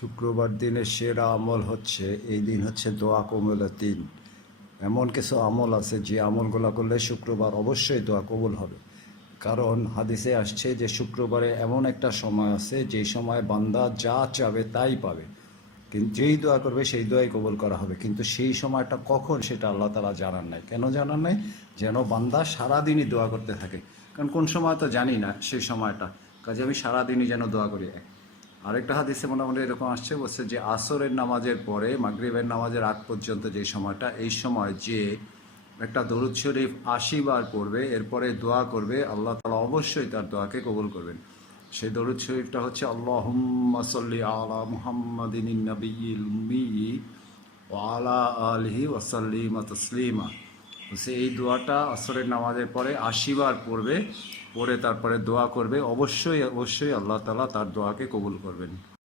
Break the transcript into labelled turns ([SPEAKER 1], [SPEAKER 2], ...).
[SPEAKER 1] শুক্রবার দিনের সেরা আমল হচ্ছে, এই দিন হচ্ছে দোয়া কবুলের দিন। এমন কিছু আমল আছে, যে আমলগুলো করলে শুক্রবার অবশ্যই দোয়া কবুল হবে। কারণ হাদিসে আসছে যে শুক্রবারে এমন একটা সময় আছে যেই সময় বান্দা যা চাবে তাই পাবে। কিন্তু যেই দোয়া করবে, সেই দোয়াই কবুল করা হবে। কিন্তু সেই সময়টা কখন, সেটা আল্লাহ তালা জানার নাই। কেন জানার নাই? যেন বান্দা সারাদিনই দোয়া করতে থাকে। কারণ কোন সময় তো জানি না সেই সময়টা। কাজে আমি সারাদিনই যেন দোয়া করি। আরেকটা হাদিসে মোটামুটি এরকম আসছে, বলছে যে আসরের নামাজের পরে, মাগরিবের নামাজের আগ পর্যন্ত যে সময়টা, এই সময় যে একটা দরুদ শরীফ আশি বার পড়বে, এরপরে দোয়া করবে, আল্লাহ তালা অবশ্যই তার দোয়াকে কবুল করবেন। সেই দরুদ শরীফটা হচ্ছে, আল্লাহুম্মা সাল্লি আলা মুহাম্মাদিন উম্মি ও আলা আলহি ওয়াসাল্লিমা তসলিমা। বলছে এই দোয়াটা আসরের নামাজের পরে আশিবার পড়বে পরে তারপরে দোয়া করবে। অবশ্যই অবশ্যই আল্লাহ তালা তার দোয়াকে কবুল করবেন।